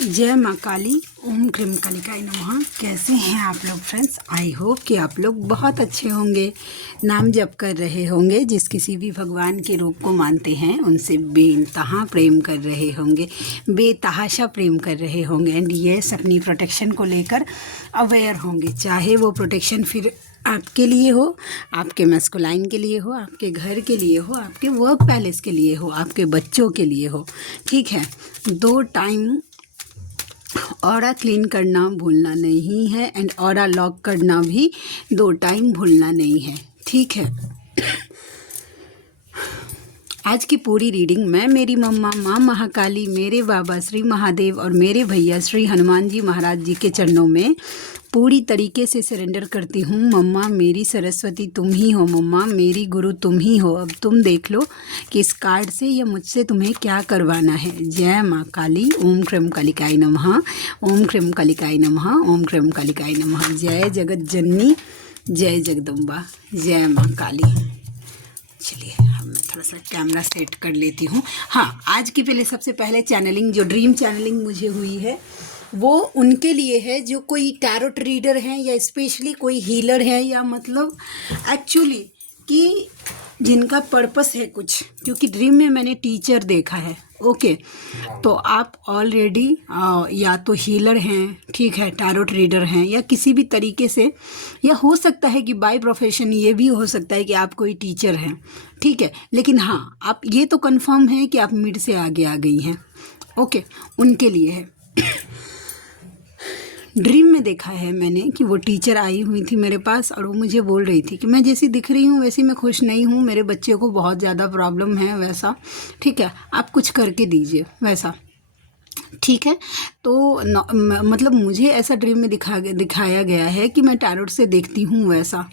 जय माँ काली, ओम क्रीम कालिकाय नमः। कैसे हैं आप लोग फ्रेंड्स? आई होप कि आप लोग बहुत अच्छे होंगे, नाम जप कर रहे होंगे, जिस किसी भी भगवान के रूप को मानते हैं उनसे बेनतहा प्रेम कर रहे होंगे, बेतहाशा प्रेम कर रहे होंगे एंड यस अपनी प्रोटेक्शन को लेकर अवेयर होंगे। चाहे वो प्रोटेक्शन फिर आपके लिए हो, आपके मैस्कुलाइन के लिए हो, आपके घर के लिए हो, आपके वर्क पैलेस के लिए हो, आपके बच्चों के लिए हो। ठीक है, 2 टाइम ऑरा क्लीन करना भूलना नहीं है एंड ऑरा लॉक करना भी 2 टाइम भूलना नहीं है। ठीक है, आज की पूरी रीडिंग मैं मेरी मम्मा माँ महाकाली, मेरे बाबा श्री महादेव और मेरे भैया श्री हनुमान जी महाराज जी के चरणों में पूरी तरीके से सरेंडर करती हूँ। मम्मा मेरी सरस्वती तुम ही हो, मम्मा मेरी गुरु तुम ही हो। अब तुम देख लो कि इस कार्ड से या मुझसे तुम्हें क्या करवाना है। जय माँ काली, ओम क्रीम कालिकाय नमः, ओम क्रीम कालिकाय नमः, ओम क्रीम कालिकाय नमः। जय जगत जननी, जय जगदम्बा, जय माँ काली। चलिए अब मैं थोड़ा सा कैमरा सेट कर लेती हूँ। हाँ, आज की पहले सबसे पहले चैनलिंग, जो ड्रीम चैनलिंग मुझे हुई है वो उनके लिए है जो कोई टैरोट रीडर हैं या स्पेशली कोई हीलर है, या मतलब एक्चुअली कि जिनका पर्पस है कुछ, क्योंकि ड्रीम में मैंने टीचर देखा है। ओके, तो आप ऑलरेडी या तो हीलर हैं, ठीक है, टैरोट रीडर हैं, या किसी भी तरीके से, या हो सकता है कि बाय प्रोफेशन ये भी हो सकता है कि आप कोई टीचर हैं। ठीक है, लेकिन हाँ, आप ये तो कंफर्म है कि आप मिड से आगे आ गई हैं। ओके, उनके लिए है। ड्रीम में देखा है मैंने कि वो टीचर आई हुई थी मेरे पास और वो मुझे बोल रही थी कि मैं जैसी दिख रही हूँ वैसी मैं खुश नहीं हूँ, मेरे बच्चे को बहुत ज़्यादा प्रॉब्लम है वैसा। ठीक है, आप कुछ करके दीजिए वैसा। ठीक है, तो मतलब मुझे ऐसा ड्रीम में दिखाया गया है कि मैं टैरोट से देखती हूँ वैसा।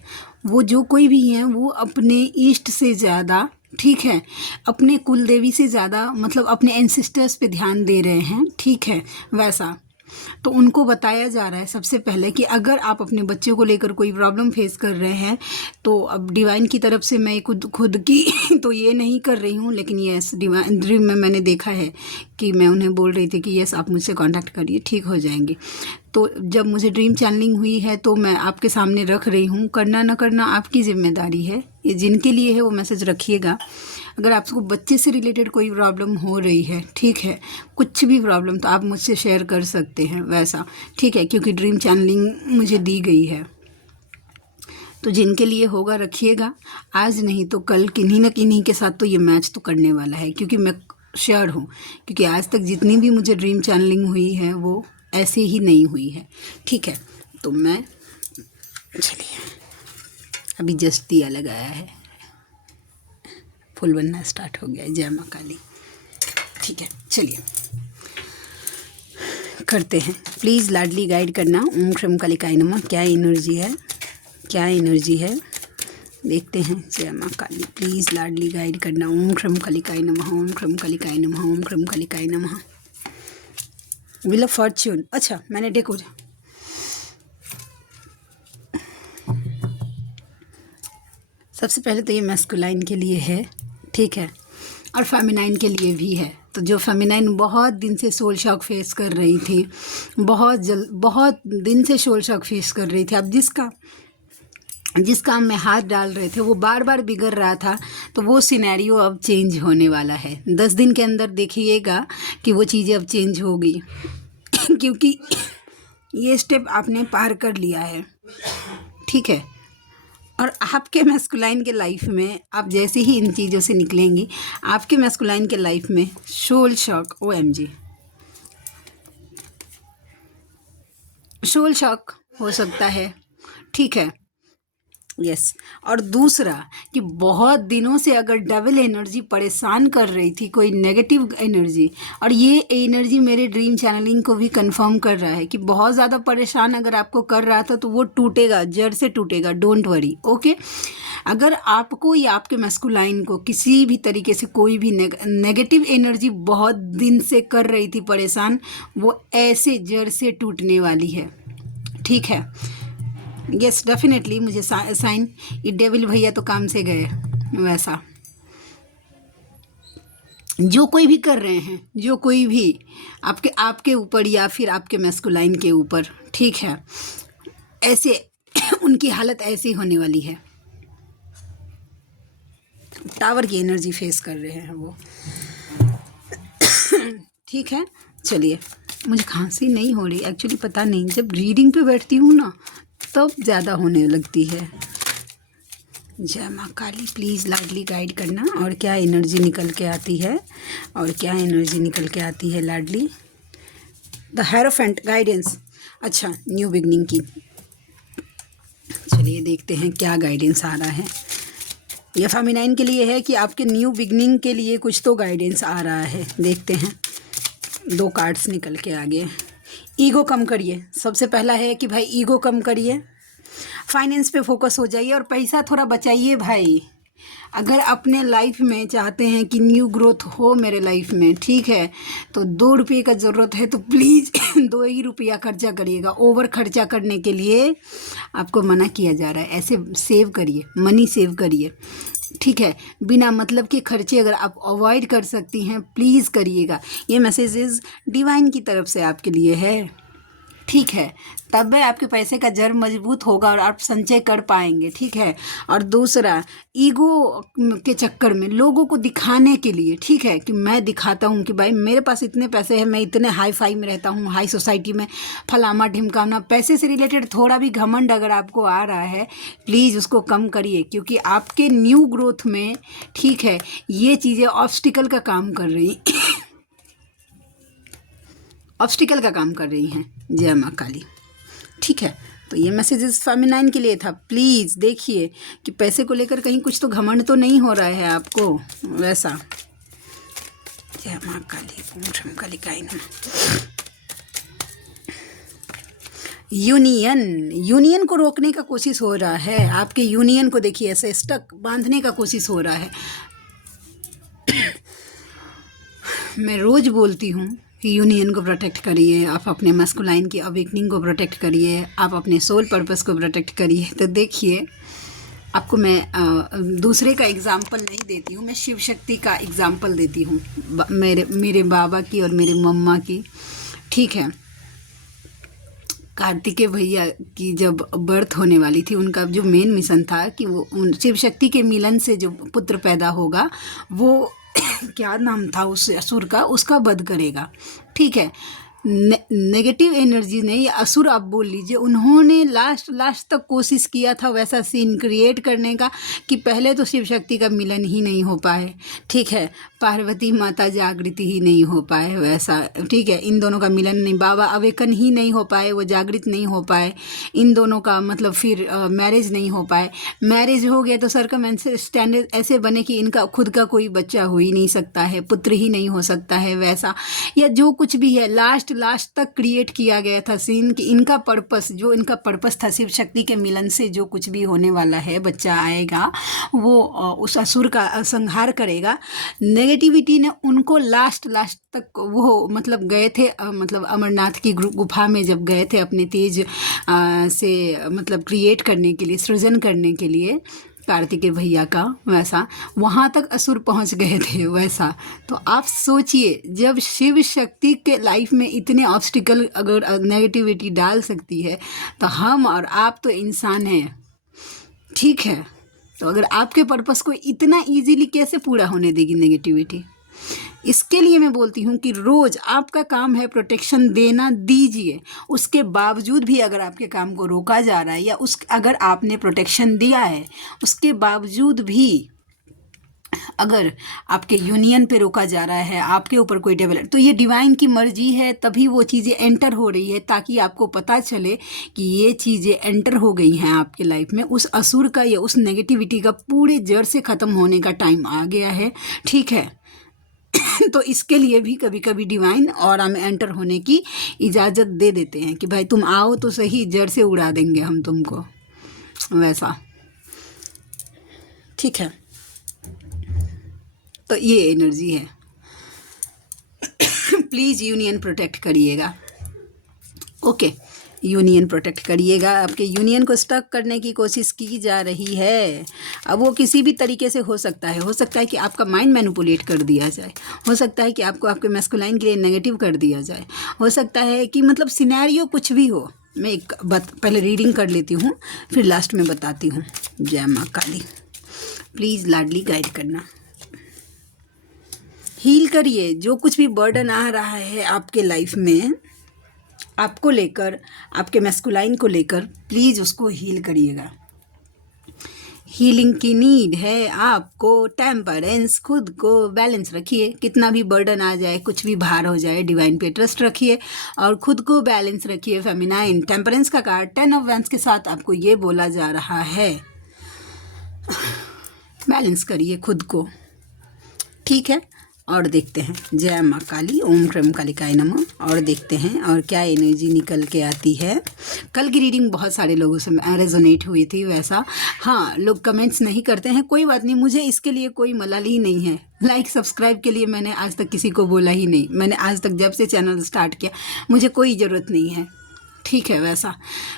वो जो कोई भी हैं वो अपने ईष्ट से ज़्यादा, ठीक है, अपने कुल देवी से ज़्यादा, मतलब अपने एंसेस्टर्स पे ध्यान दे रहे हैं। ठीक है, वैसा। तो उनको बताया जा रहा है सबसे पहले कि अगर आप अपने बच्चे को लेकर कोई प्रॉब्लम फेस कर रहे हैं तो अब डिवाइन की तरफ से मैं खुद की तो ये नहीं कर रही हूँ, लेकिन यस डिवाइन ड्रीम में मैंने देखा है कि मैं उन्हें बोल रही थी कि यस आप मुझसे कांटेक्ट करिए, ठीक हो जाएंगे। तो जब मुझे ड्रीम चैनलिंग हुई है तो मैं आपके सामने रख रही हूँ। करना ना करना आपकी जिम्मेदारी है, ये जिनके लिए है वो मैसेज रखिएगा। अगर आपको बच्चे से रिलेटेड कोई प्रॉब्लम हो रही है, ठीक है, कुछ भी प्रॉब्लम, तो आप मुझसे शेयर कर सकते हैं वैसा। ठीक है, क्योंकि ड्रीम चैनलिंग मुझे दी गई है, तो जिनके लिए होगा रखिएगा। आज नहीं तो कल किन्हीं न किन्हीं के साथ तो ये मैच तो करने वाला है, क्योंकि मैं श्योर हूँ, क्योंकि आज तक जितनी भी मुझे ड्रीम चैनलिंग हुई है वो ऐसे ही नहीं हुई है। ठीक है, तो मैं चलिए अभी जस्ट दिया लगाया है, फुल बनना स्टार्ट हो गया है। जय माँ काली। ठीक है, चलिए करते हैं। प्लीज़ लाडली गाइड करना। ओम क्रीम कालिकाय नमः। क्या एनर्जी है, क्या एनर्जी है, देखते हैं। जय माँ काली, प्लीज़ लाडली गाइड करना। ओम क्रीम कालिकाय नमः, ओम क्रीम कालिकाय नमः, ओम क्रीम कालिकाय नमः। व्हील ऑफ फॉर्च्यून, अच्छा मैंने देखो, सबसे पहले तो ये मैस्कुलाइन के लिए है, ठीक है, और फेमिनाइन के लिए भी है। तो जो फेमिनाइन बहुत दिन से सोल शॉक फेस कर रही थी, बहुत दिन से सोल शॉक फेस कर रही थी, अब जिस काम में हाथ डाल रहे थे वो बार बार बिगड़ रहा था, तो वो सिनेरियो अब चेंज होने वाला है। 10 दिन के अंदर देखिएगा कि वो चीज़ें अब चेंज होगी क्योंकि ये स्टेप आपने पार कर लिया है। ठीक है, और आपके मैस्कुलाइन के लाइफ में आप जैसे ही इन चीज़ों से निकलेंगी, आपके मैस्कुलाइन के लाइफ में soul shock, OMG, soul shock हो सकता है। ठीक है, यस। और दूसरा कि बहुत दिनों से अगर डबल एनर्जी परेशान कर रही थी, कोई नेगेटिव एनर्जी, और ये एनर्जी मेरे ड्रीम चैनलिंग को भी कंफर्म कर रहा है कि बहुत ज़्यादा परेशान अगर आपको कर रहा था तो वो टूटेगा, जड़ से टूटेगा, डोंट वरी। ओके, अगर आपको या आपके मैस्कुलाइन को किसी भी तरीके से कोई भी नेगेटिव एनर्जी बहुत दिन से कर रही थी परेशान, वो ऐसे जड़ से टूटने वाली है। ठीक है, यस डेफिनेटली मुझे साइन, ये डेविल भैया तो काम से गए वैसा। जो कोई भी कर रहे हैं, जो कोई भी आपके आपके ऊपर या फिर आपके मैस्कुलाइन के ऊपर, ठीक है, ऐसे उनकी हालत ऐसी होने वाली है। टावर की एनर्जी फेस कर रहे हैं वो, ठीक है। चलिए, मुझे खांसी नहीं हो रही एक्चुअली, पता नहीं, जब रीडिंग पे बैठती हूँ ना तब ज़्यादा होने लगती है। जय माँ काली, प्लीज़ लाडली गाइड करना, और क्या एनर्जी निकल के आती है, और क्या एनर्जी निकल के आती है लाडली। द हेरोफेंट गाइडेंस, अच्छा न्यू बिगनिंग की। चलिए देखते हैं क्या गाइडेंस आ रहा है। ये फेमिनाइन के लिए है कि आपके न्यू बिगनिंग के लिए कुछ तो गाइडेंस आ रहा है। देखते हैं, 2 कार्ड्स निकल के आ गए। ईगो कम करिए, सबसे पहला है कि भाई ईगो कम करिए, फाइनेंस पे फोकस हो जाइए और पैसा थोड़ा बचाइए भाई। अगर अपने लाइफ में चाहते हैं कि न्यू ग्रोथ हो मेरे लाइफ में, ठीक है, तो 2 रुपये का ज़रूरत है तो प्लीज़ 2 ही रुपया खर्चा करिएगा। ओवर खर्चा करने के लिए आपको मना किया जा रहा है। ऐसे सेव करिए, मनी सेव करिए, ठीक है। बिना मतलब के खर्चे अगर आप अवॉइड कर सकती हैं प्लीज़ करिएगा। ये मैसेजेस डिवाइन की तरफ से आपके लिए है, ठीक है। तब भी आपके पैसे का जड़ मजबूत होगा और आप संचय कर पाएंगे, ठीक है। और दूसरा, ईगो के चक्कर में लोगों को दिखाने के लिए, ठीक है, कि मैं दिखाता हूँ कि भाई मेरे पास इतने पैसे हैं, मैं इतने हाई फाई में रहता हूँ, हाई सोसाइटी में, फलाना ढिमकाना, पैसे से रिलेटेड थोड़ा भी घमंड अगर आपको आ रहा है प्लीज़ उसको कम करिए, क्योंकि आपके न्यू ग्रोथ में, ठीक है, ये चीज़ें ऑब्स्टिकल का काम कर रही ऑब्स्टिकल का काम कर रही हैं। जय माँ काली, ठीक है। तो ये मैसेजेस फेमिनाइन के लिए था। प्लीज़ देखिए कि पैसे को लेकर कहीं कुछ तो घमंड तो नहीं हो रहा है आपको वैसा। जय माँ काली, ओम कालिकाय नमः। यूनियन को रोकने का कोशिश हो रहा है, आपके यूनियन को देखिए ऐसे स्टक बांधने का कोशिश हो रहा है। मैं रोज़ बोलती हूँ कि यूनियन को प्रोटेक्ट करिए, आप अपने मस्कुलाइन की अवेकनिंग को प्रोटेक्ट करिए, आप अपने सोल पर्पस को प्रोटेक्ट करिए। तो देखिए, आपको मैं दूसरे का एग्ज़ाम्पल नहीं देती हूँ, मैं शिव शक्ति का एग्ज़ाम्पल देती हूँ, मेरे बाबा की और मेरे मम्मा की, ठीक है। कार्तिकेय भैया की जब बर्थ होने वाली थी, उनका जो मेन मिशन था कि वो शिव शक्ति के मिलन से जो पुत्र पैदा होगा वो क्या नाम था उस असुर का, उसका वध करेगा, ठीक है। नेगेटिव एनर्जी ने, या असुर आप बोल लीजिए, उन्होंने लास्ट तक कोशिश किया था वैसा सीन क्रिएट करने का कि पहले तो शिव शक्ति का मिलन ही नहीं हो पाए, ठीक है, पार्वती माता जागृति ही नहीं हो पाए वैसा, ठीक है, इन दोनों का मिलन नहीं, बाबा अवेकन ही नहीं हो पाए, वो जागृत नहीं हो पाए, इन दोनों का मतलब फिर मैरिज नहीं हो पाए। मैरिज हो गया तो सर्कमस्टेंसेस ऐसे बने कि इनका खुद का कोई बच्चा हो ही नहीं सकता है, पुत्र ही नहीं हो सकता है वैसा, या जो कुछ भी है लास्ट तक क्रिएट किया गया था सीन कि इनका पर्पस, जो इनका पर्पस था शिव शक्ति के मिलन से जो कुछ भी होने वाला है, बच्चा आएगा, वो उस असुर का संहार करेगा। नेगेटिविटी ने उनको लास्ट तक वो मतलब गए थे, मतलब अमरनाथ की गुफा में जब गए थे अपने तेज से मतलब क्रिएट करने के लिए, सृजन करने के लिए कार्तिकेय भैया का, वैसा वहाँ तक असुर पहुँच गए थे वैसा। तो आप सोचिए, जब शिव शक्ति के लाइफ में इतने ऑब्स्टिकल अगर नेगेटिविटी डाल सकती है, तो हम और आप तो इंसान हैं, ठीक है। तो अगर आपके पर्पस को इतना इजीली कैसे पूरा होने देगी नेगेटिविटी। इसके लिए मैं बोलती हूँ कि रोज़ आपका काम है प्रोटेक्शन देना, दीजिए। उसके बावजूद भी अगर आपके काम को रोका जा रहा है, या अगर आपने प्रोटेक्शन दिया है उसके बावजूद भी अगर आपके यूनियन पे रोका जा रहा है, आपके ऊपर कोई डेवलप, तो ये डिवाइन की मर्जी है, तभी वो चीज़ें एंटर हो रही है, ताकि आपको पता चले कि ये चीज़ें एंटर हो गई हैं आपके लाइफ में। उस असुर का या उस नेगेटिविटी का पूरे जड़ से ख़त्म होने का टाइम आ गया है, ठीक है। तो इसके लिए भी कभी कभी डिवाइन ऑरा में एंटर होने की इजाज़त दे देते हैं कि भाई तुम आओ तो सही, जड़ से उड़ा देंगे हम तुमको वैसा, ठीक है। तो ये एनर्जी है। प्लीज़ यूनियन प्रोटेक्ट करिएगा, ओके। यूनियन प्रोटेक्ट करिएगा। आपके यूनियन को स्टक करने की कोशिश की जा रही है। अब वो किसी भी तरीके से हो सकता है कि आपका माइंड मैनिपुलेट कर दिया जाए, हो सकता है कि आपको आपके मैस्कुलाइन के लिए नेगेटिव कर दिया जाए, हो सकता है कि मतलब सिनेरियो कुछ भी हो। मैं एक बात पहले रीडिंग कर लेती हूँ, फिर लास्ट में बताती हूँ। जय माँ काली, प्लीज़ लाडली गाइड करना, हील करिए। जो कुछ भी बर्डन आ रहा है आपके लाइफ में, आपको लेकर, आपके मैस्कुलाइन को लेकर, प्लीज़ उसको हील करिएगा। हीलिंग की नीड है आपको। टेम्परेंस, खुद को बैलेंस रखिए। कितना भी बर्डन आ जाए, कुछ भी भार हो जाए, डिवाइन पे ट्रस्ट रखिए और खुद को बैलेंस रखिए। फेमिनाइन टेम्परेंस का कार्ड 10 ऑफ वैंड्स के साथ आपको ये बोला जा रहा है, बैलेंस करिए खुद को, ठीक है। और देखते हैं, जय माँ काली, ओम क्रम कालिकाय नमः। और देखते हैं और क्या एनर्जी निकल के आती है। कल की रीडिंग बहुत सारे लोगों से रेजोनेट हुई थी। वैसा हाँ, लोग कमेंट्स नहीं करते हैं, कोई बात नहीं, मुझे इसके लिए कोई मलाल ही नहीं है। लाइक सब्सक्राइब के लिए मैंने आज तक किसी को बोला ही नहीं। मैंने आज तक जब से चैनल स्टार्ट किया, मुझे कोई ज़रूरत नहीं है, ठीक है वैसा।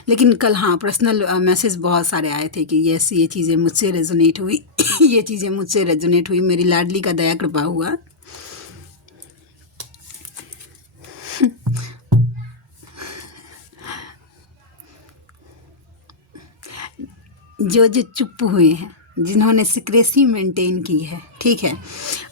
लेकिन कल हाँ, पर्सनल मैसेज बहुत सारे आए थे कि यस, ये चीज़ें मुझसे रेजोनेट हुई ये चीज़ें मुझसे रेजोनेट हुई। मेरी लाडली का दया कृपा हुआ। जो चुप हुए हैं, जिन्होंने सिक्रेसी मेंटेन की है, ठीक है,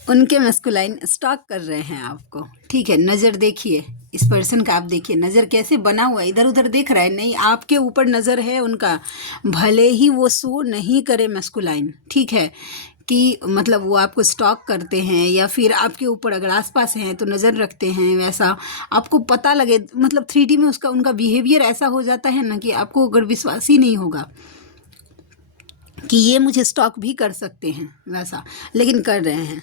उनके मैस्कुलाइन स्टॉक कर रहे हैं आपको, ठीक है। नज़र देखिए इस पर्सन का, आप देखिए नज़र कैसे बना हुआ है, इधर उधर देख रहा है, नहीं आपके ऊपर नज़र है उनका। भले ही वो सो नहीं करे मैस्कुलाइन, ठीक है, कि मतलब वो आपको स्टॉक करते हैं या फिर आपके ऊपर अगर आसपास हैं तो नज़र रखते हैं, वैसा आपको पता लगे। मतलब 3D में उसका उनका बिहेवियर ऐसा हो जाता है ना कि आपको अगर विश्वास ही नहीं होगा कि ये मुझे स्टॉक भी कर सकते हैं, वैसा, लेकिन कर रहे हैं।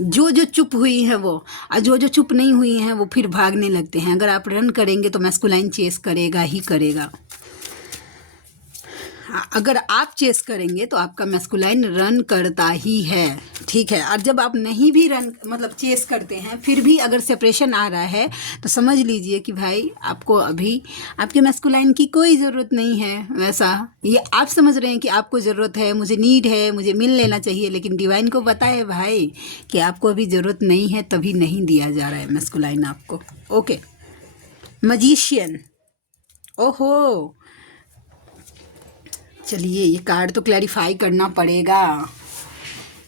जो चुप हुई है वो, और जो चुप नहीं हुई हैं वो फिर भागने लगते हैं। अगर आप रन करेंगे तो मैस्कुलाइन चेस करेगा ही करेगा। अगर आप चेस करेंगे तो आपका मैस्कुलाइन रन करता ही है, ठीक है। और जब आप नहीं भी रन मतलब चेस करते हैं, फिर भी अगर सेपरेशन आ रहा है तो समझ लीजिए कि भाई आपको अभी आपके मैस्कुलाइन की कोई ज़रूरत नहीं है। वैसा ये आप समझ रहे हैं कि आपको ज़रूरत है, मुझे नीड है, मुझे मिल लेना चाहिए, लेकिन डिवाइन को पता है भाई कि आपको अभी ज़रूरत नहीं है, तभी नहीं दिया जा रहा है मैस्कुलाइन आपको। ओके, मजिशियन, ओहो, चलिए ये कार्ड तो क्लैरिफाई करना पड़ेगा,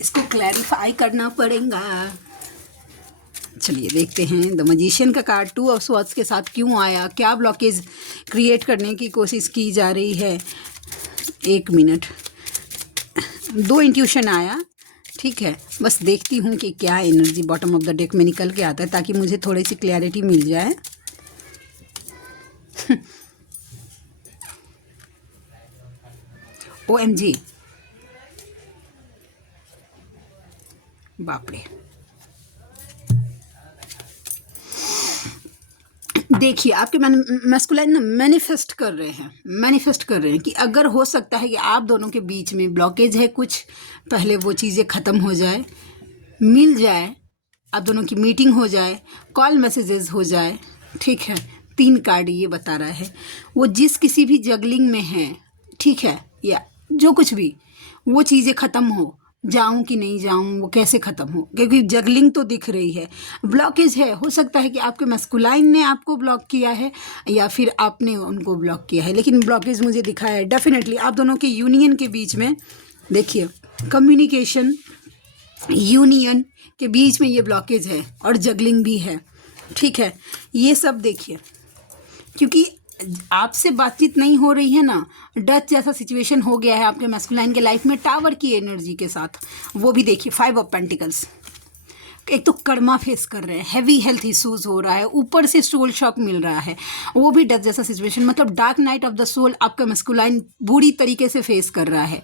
इसको क्लैरिफाई करना पड़ेगा। चलिए देखते हैं द मजिशियन का कार्ड 2 ऑफ स्वॉर्ड्स के साथ क्यों आया, क्या ब्लॉकेज क्रिएट करने की कोशिश की जा रही है। 1 मिनट, 2 इंट्यूशन आया, ठीक है। बस देखती हूँ कि क्या energy bottom of the deck में निकल के आता है, ताकि मुझे थोड़ी सी क्लैरिटी मिल जाए। OMG, बाप रे। देखिए आपके मैस्कुलाइन ना मैनिफेस्ट कर रहे हैं कि अगर हो सकता है कि आप दोनों के बीच में ब्लॉकेज है कुछ, पहले वो चीज़ें ख़त्म हो जाए, मिल जाए, आप दोनों की मीटिंग हो जाए, कॉल मैसेजेस हो जाए, ठीक है। 3 कार्ड ये बता रहा है वो जिस किसी भी जगलिंग में है, ठीक है, या जो कुछ भी, वो चीज़ें ख़त्म हो। जाऊं कि नहीं जाऊं, वो कैसे ख़त्म हो, क्योंकि जगलिंग तो दिख रही है, ब्लॉकेज है। हो सकता है कि आपके मैस्कुलाइन ने आपको ब्लॉक किया है या फिर आपने उनको ब्लॉक किया है, लेकिन ब्लॉकेज मुझे दिखा है डेफिनेटली आप दोनों के यूनियन के बीच में। देखिए कम्युनिकेशन, यूनियन के बीच में ये ब्लॉकेज है और जगलिंग भी है, ठीक है। ये सब देखिए, क्योंकि आपसे बातचीत नहीं हो रही है ना, डच जैसा सिचुएशन हो गया है आपके मैस्कुलाइन के लाइफ में टावर की एनर्जी के साथ। वो भी देखिए 5 ऑफ पेंटिकल्स, एक तो कर्मा फेस कर रहे हैं, हैवी हेल्थ इश्यूज हो रहा है, ऊपर से सोल शॉक मिल रहा है, वो भी डच जैसा सिचुएशन, मतलब dark night of the soul आपका मैस्कुलाइन बुरी तरीके से फेस कर रहा है,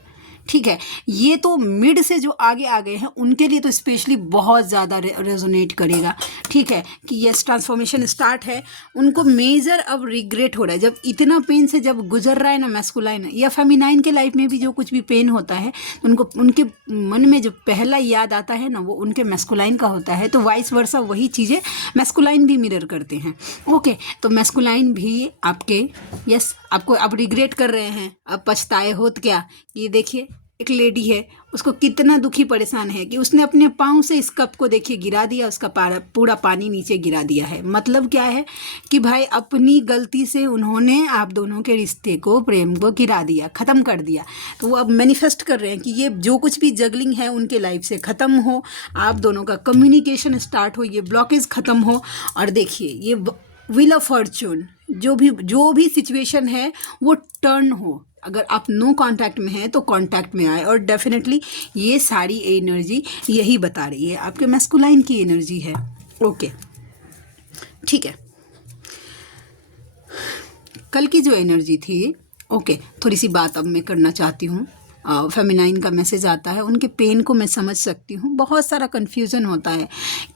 ठीक है। ये तो मिड से जो आगे आ गए हैं उनके लिए तो स्पेशली बहुत ज़्यादा रेजोनेट करेगा, ठीक है, कि यस ट्रांसफॉर्मेशन स्टार्ट है। उनको मेजर अब रिग्रेट हो रहा है, जब इतना पेन से जब गुजर रहा है ना मैस्कुलाइन या फेमिनाइन के लाइफ में भी जो कुछ भी पेन होता है, उनको उनके मन में जो पहला याद आता है ना वो उनके मैस्कुलाइन का होता है। तो वाइस वर्सा वही चीज़ें मैस्कुलाइन भी मिरर करते हैं। ओके, तो मैस्कुलाइन भी आपके यस आपको अब रिग्रेट कर रहे हैं, अब पछताए होत क्या। ये देखिए एक लेडी है, उसको कितना दुखी परेशान है कि उसने अपने पाँव से इस कप को देखिए गिरा दिया, उसका पूरा पानी नीचे गिरा दिया है। मतलब क्या है कि भाई अपनी गलती से उन्होंने आप दोनों के रिश्ते को, प्रेम को गिरा दिया, ख़त्म कर दिया। तो वो अब मैनिफेस्ट कर रहे हैं कि ये जो कुछ भी जगलिंग है उनके लाइफ से ख़त्म हो, आप दोनों का कम्युनिकेशन स्टार्ट हो, ये ब्लॉकेज ख़त्म हो। और देखिए ये व्हील ऑफ फॉर्चून, जो भी सिचुएशन है वो टर्न हो। अगर आप नो कांटेक्ट में हैं तो कांटेक्ट में आए। और डेफिनेटली ये सारी एनर्जी यही बता रही है, आपके मैस्कुलाइन की एनर्जी है। ओके, ठीक है। कल की जो एनर्जी थी, ओके, थोड़ी सी बात अब मैं करना चाहती हूँ। फेमिनाइन का मैसेज आता है, उनके पेन को मैं समझ सकती हूँ। बहुत सारा कन्फ्यूज़न होता है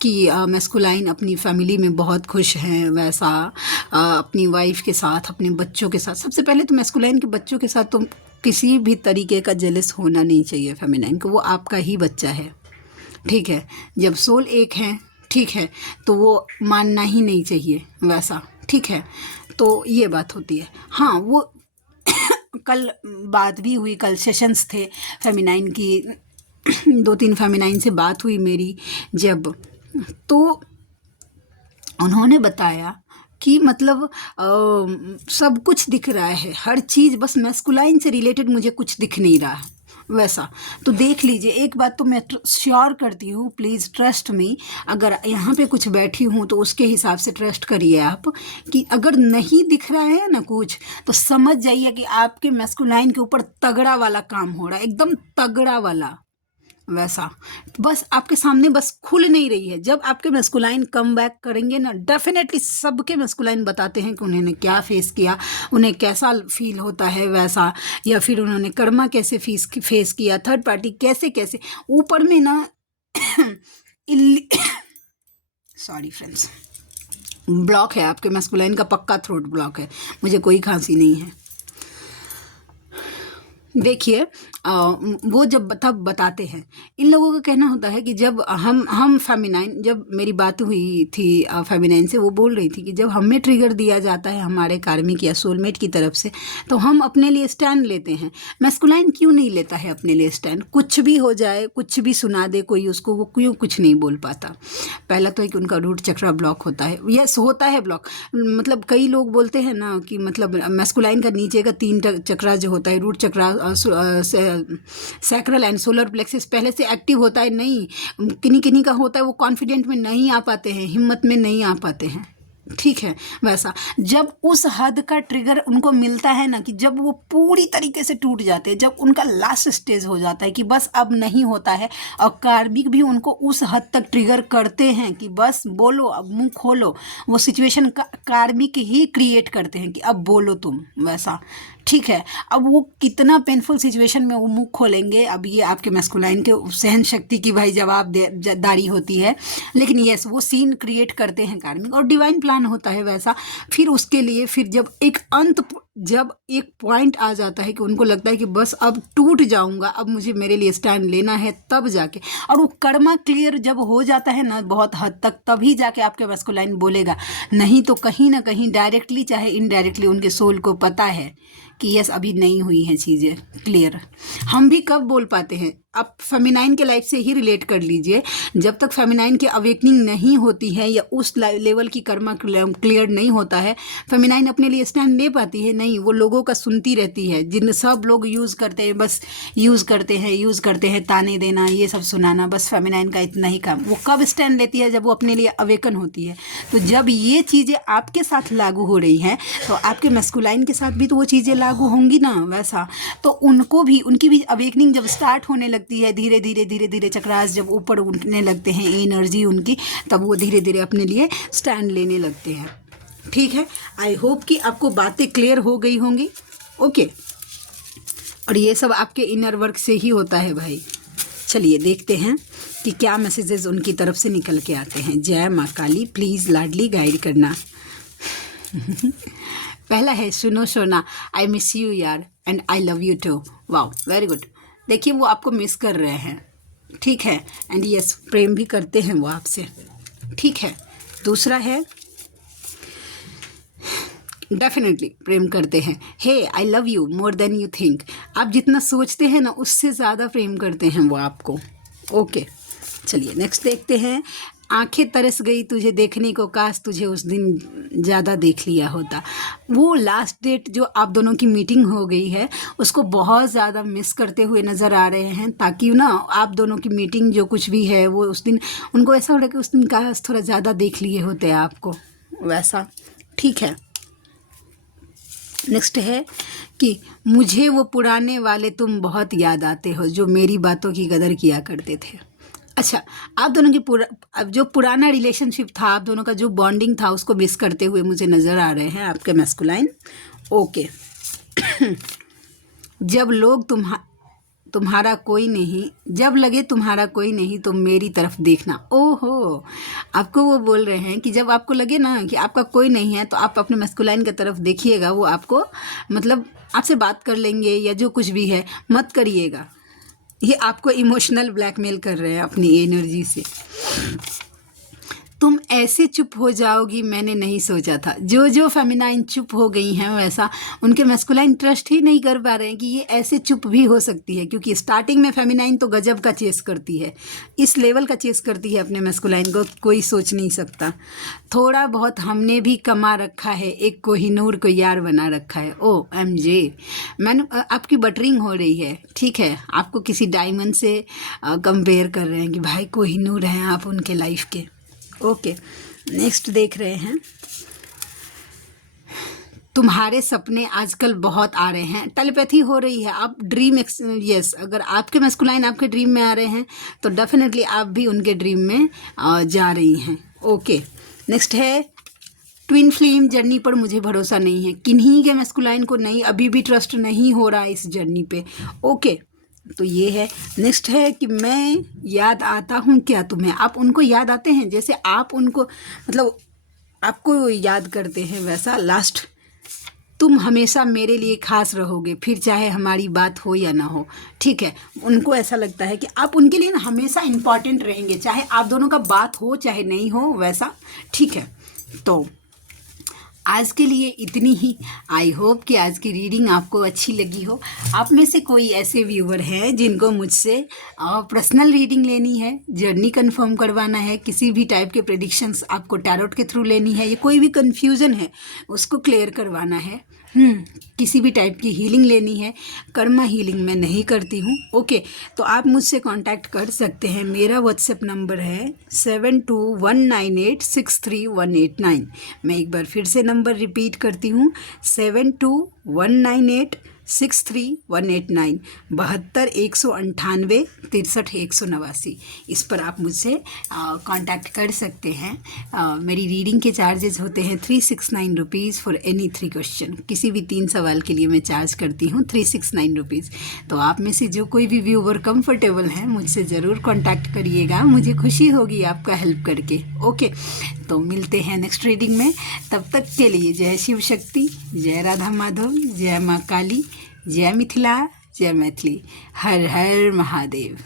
कि मैस्कुलाइन अपनी फैमिली में बहुत खुश हैं, वैसा अपनी वाइफ के साथ, अपने बच्चों के साथ। सबसे पहले तो मैस्कुलाइन के बच्चों के साथ तो किसी भी तरीके का जेलस होना नहीं चाहिए फेमिनाइन को, वो आपका ही बच्चा है, ठीक है। जब सोल एक है, ठीक है, तो वो मानना ही नहीं चाहिए वैसा, ठीक है। तो ये बात होती है। हाँ, वो कल बात भी हुई, कल सेशंस थे फेमिनाइन की, 2-3 फेमिनाइन से बात हुई मेरी जब, तो उन्होंने बताया कि मतलब सब कुछ दिख रहा है, हर चीज़, बस मैस्कुलाइन से रिलेटेड मुझे कुछ दिख नहीं रहा है वैसा। तो देख लीजिए, एक बात तो मैं श्योर करती हूँ, प्लीज़ ट्रस्ट मी, अगर यहाँ पे कुछ बैठी हूँ तो उसके हिसाब से ट्रस्ट करिए आप, कि अगर नहीं दिख रहा है ना कुछ, तो समझ जाइए कि आपके मैस्कुलाइन के ऊपर तगड़ा वाला काम हो रहा है, एकदम तगड़ा वाला वैसा। बस आपके सामने बस खुल नहीं रही है। जब आपके मैस्कुलाइन कम बैक करेंगे ना, डेफिनेटली सबके मैस्कुलाइन बताते हैं कि उन्होंने क्या फेस किया, उन्हें कैसा फील होता है वैसा, या फिर उन्होंने कर्मा कैसे फेस किया, थर्ड पार्टी कैसे कैसे। ऊपर में ना सॉरी फ्रेंड्स, ब्लॉक है आपके मैस्कुलाइन का, पक्का थ्रोट ब्लॉक है। मुझे कोई खांसी नहीं है। देखिए वो जब तब बताते हैं, इन लोगों का कहना होता है कि जब हम फेमिनाइन, जब मेरी बात हुई थी फेमिनाइन से, वो बोल रही थी कि जब हमें ट्रिगर दिया जाता है हमारे कार्मिक या सोलमेट की तरफ से, तो हम अपने लिए स्टैंड लेते हैं। मैस्कुलाइन क्यों नहीं लेता है अपने लिए स्टैंड? कुछ भी हो जाए, कुछ भी सुना दे कोई उसको, वो क्यों कुछ नहीं बोल पाता? पहला तो है कि उनका रूट चक्रा ब्लॉक होता है। यस, होता है ब्लॉक। मतलब कई लोग बोलते हैं ना कि मतलब मैस्कुलाइन का नीचे का 3 चक्रा जो होता है, रूट चक्रा, सैक्रल एंड सोलर प्लेक्सस, पहले से एक्टिव होता है नहीं, किन्हीं का होता है, वो कॉन्फिडेंट में नहीं आ पाते हैं, हिम्मत में नहीं आ पाते हैं, ठीक है। वैसा जब उस हद का ट्रिगर उनको मिलता है ना, कि जब वो पूरी तरीके से टूट जाते हैं, जब उनका लास्ट स्टेज हो जाता है कि बस अब नहीं होता है, और कार्मिक भी उनको उस हद तक ट्रिगर करते हैं कि बस बोलो, अब मुंह खोलो, वो सिचुएशन कार्मिक ही क्रिएट करते हैं कि अब बोलो तुम वैसा, ठीक है। अब वो कितना पेनफुल सिचुएशन में वो मुंह खोलेंगे, अब ये आपके मैस्कुलाइन के सहन शक्ति की भाई जवाबदारी होती है। लेकिन यस, वो सीन क्रिएट करते हैं कार्मिक, और डिवाइन प्लान होता है वैसा। फिर उसके लिए फिर जब एक पॉइंट आ जाता है कि उनको लगता है कि बस अब टूट जाऊंगा, अब मुझे मेरे लिए स्टैंड लेना है, तब जाके, और वो कर्मा क्लियर जब हो जाता है ना बहुत हद तक, तभी जाके आपके मैस्कुलाइन बोलेगा। नहीं तो कहीं ना कहीं डायरेक्टली चाहे इनडायरेक्टली उनके सोल को पता है कि यस अभी नहीं हुई हैं चीज़ें क्लियर। हम भी कब बोल पाते हैं? आप फेमिनाइन के लाइफ से ही रिलेट कर लीजिए। जब तक फेमिनाइन की अवेकनिंग नहीं होती है या उस लेवल की कर्मा क्लियर नहीं होता है, फेमिनाइन अपने लिए स्टैंड ले पाती है नहीं। वो लोगों का सुनती रहती है, जिन सब लोग यूज़ करते हैं, बस यूज़ करते हैं ताने देना, ये सब सुनाना, बस फेमिनाइन का इतना ही काम। वो कब स्टैंड लेती है? जब वो अपने लिए अवेकन होती है। तो जब ये चीज़ें आपके साथ लागू हो रही हैं, तो आपके मैस्कुलाइन के साथ भी तो वो चीज़ें लागू होंगी ना वैसा। तो उनको भी, उनकी भी अवेकनिंग जब स्टार्ट होने लगती है, धीरे धीरे चक्रास जब ऊपर उठने लगते हैं एनर्जी उनकी, तब वो धीरे धीरे अपने लिए स्टैंड लेने लगते हैं, ठीक है। आई होप कि आपको बातें क्लियर हो गई होंगी। ओके, और ये सब आपके इनर वर्क से ही होता है भाई। चलिए देखते हैं कि क्या मैसेजेस उनकी तरफ से निकल के आते हैं। जय माँ काली, प्लीज़ लाडली गाइड करना। पहला है सुनो सोना, आई मिस यू यार and I love you too. Wow, very good. देखिए वो आपको मिस कर रहे हैं, ठीक है, एंड यस प्रेम भी करते हैं वो आपसे, ठीक है। दूसरा है डेफिनेटली प्रेम करते हैं। Hey I love you more than you think. आप जितना सोचते हैं ना उससे ज़्यादा प्रेम करते हैं वो आपको। ओके, चलिए नेक्स्ट देखते हैं। आंखें तरस गई तुझे देखने को, काश तुझे उस दिन ज़्यादा देख लिया होता। वो लास्ट डेट जो आप दोनों की मीटिंग हो गई है उसको बहुत ज़्यादा मिस करते हुए नज़र आ रहे हैं, ताकि ना आप दोनों की मीटिंग जो कुछ भी है वो उस दिन उनको ऐसा हो रहा है कि उस दिन काश थोड़ा ज़्यादा देख लिए होते आपको, वैसा, ठीक है। नेक्स्ट है कि मुझे वो पुराने वाले तुम बहुत याद आते हो जो मेरी बातों की कदर किया करते थे। अच्छा, आप दोनों की अब जो पुराना रिलेशनशिप था, आप दोनों का जो बॉन्डिंग था उसको मिस करते हुए मुझे नज़र आ रहे हैं आपके मैस्कुलाइन। ओके। जब लोग तुम्हारा कोई नहीं, जब लगे तुम्हारा कोई नहीं तो मेरी तरफ देखना। ओहो, आपको वो बोल रहे हैं कि जब आपको लगे ना कि आपका कोई नहीं है तो आप अपने मैस्कुलाइन की तरफ देखिएगा, वो आपको मतलब आपसे बात कर लेंगे या जो कुछ भी है, मत करिएगा। ये आपको इमोशनल ब्लैकमेल कर रहे हैं अपनी एनर्जी से। तुम ऐसे चुप हो जाओगी मैंने नहीं सोचा था। जो जो फेमिनाइन चुप हो गई हैं वैसा उनके मैस्कुलाइन ट्रस्ट ही नहीं कर पा रहे हैं कि ये ऐसे चुप भी हो सकती है, क्योंकि स्टार्टिंग में फेमिनाइन तो गजब का चेस करती है, इस लेवल का चेस करती है अपने मैस्कुलाइन को, कोई सोच नहीं सकता। थोड़ा बहुत हमने भी कमा रखा है, एक कोहिनूर को यार बना रखा है। ओ MJ, मैंने आपकी बटरिंग हो रही है, ठीक है, आपको किसी डायमंड से कंपेयर कर रहे हैं कि भाई कोहिनूर हैं आप उनके लाइफ के। ओके, नेक्स्ट देख रहे हैं। तुम्हारे सपने आजकल बहुत आ रहे हैं, टेलीपैथी हो रही है, आप ड्रीम यस, अगर आपके मैस्कुलाइन आपके ड्रीम में आ रहे हैं तो डेफिनेटली आप भी उनके ड्रीम में जा रही हैं। ओके, नेक्स्ट है ट्विन फ्लेम जर्नी पर मुझे भरोसा नहीं है। किन्हीं के मैस्कुलाइन को नहीं, अभी भी ट्रस्ट नहीं हो रहा इस जर्नी पे। ओके, तो ये है। नेक्स्ट है कि मैं याद आता हूँ क्या तुम्हें, आप उनको याद आते हैं जैसे आप उनको मतलब आपको याद करते हैं वैसा। लास्ट, तुम हमेशा मेरे लिए खास रहोगे फिर चाहे हमारी बात हो या ना हो, ठीक है। उनको ऐसा लगता है कि आप उनके लिए ना हमेशा इम्पॉर्टेंट रहेंगे, चाहे आप दोनों का बात हो चाहे नहीं हो, वैसा, ठीक है। तो आज के लिए इतनी ही। आई होप कि आज की रीडिंग आपको अच्छी लगी हो। आप में से कोई ऐसे व्यूवर हैं जिनको मुझसे पर्सनल रीडिंग लेनी है, जर्नी कंफर्म करवाना है, किसी भी टाइप के प्रेडिक्शंस आपको टैरोट के थ्रू लेनी है, या कोई भी कन्फ्यूज़न है उसको क्लियर करवाना है, किसी भी टाइप की हीलिंग लेनी है, कर्मा हीलिंग मैं नहीं करती हूँ। ओके, तो आप मुझसे कांटेक्ट कर सकते हैं। मेरा व्हाट्सएप नंबर है 7219863189। मैं एक बार फिर से नंबर रिपीट करती हूँ, 7219863189, 72 198 63 189। इस पर आप मुझसे कांटेक्ट कर सकते हैं। मेरी रीडिंग के चार्जेस होते हैं 369 रुपीज़ फॉर एनी 3 क्वेश्चन। किसी भी 3 सवाल के लिए मैं चार्ज करती हूँ 369 रुपीज़। तो आप में से जो कोई भी व्यूवर कंफर्टेबल हैं मुझसे ज़रूर कांटेक्ट करिएगा, मुझे खुशी होगी आपका हेल्प करके। ओके, तो मिलते हैं नेक्स्ट रीडिंग में। तब तक के लिए जय शिव शक्ति, जय राधा माधव, जय माँ काली, जय मिथिला, जय मैथिली, हर हर महादेव।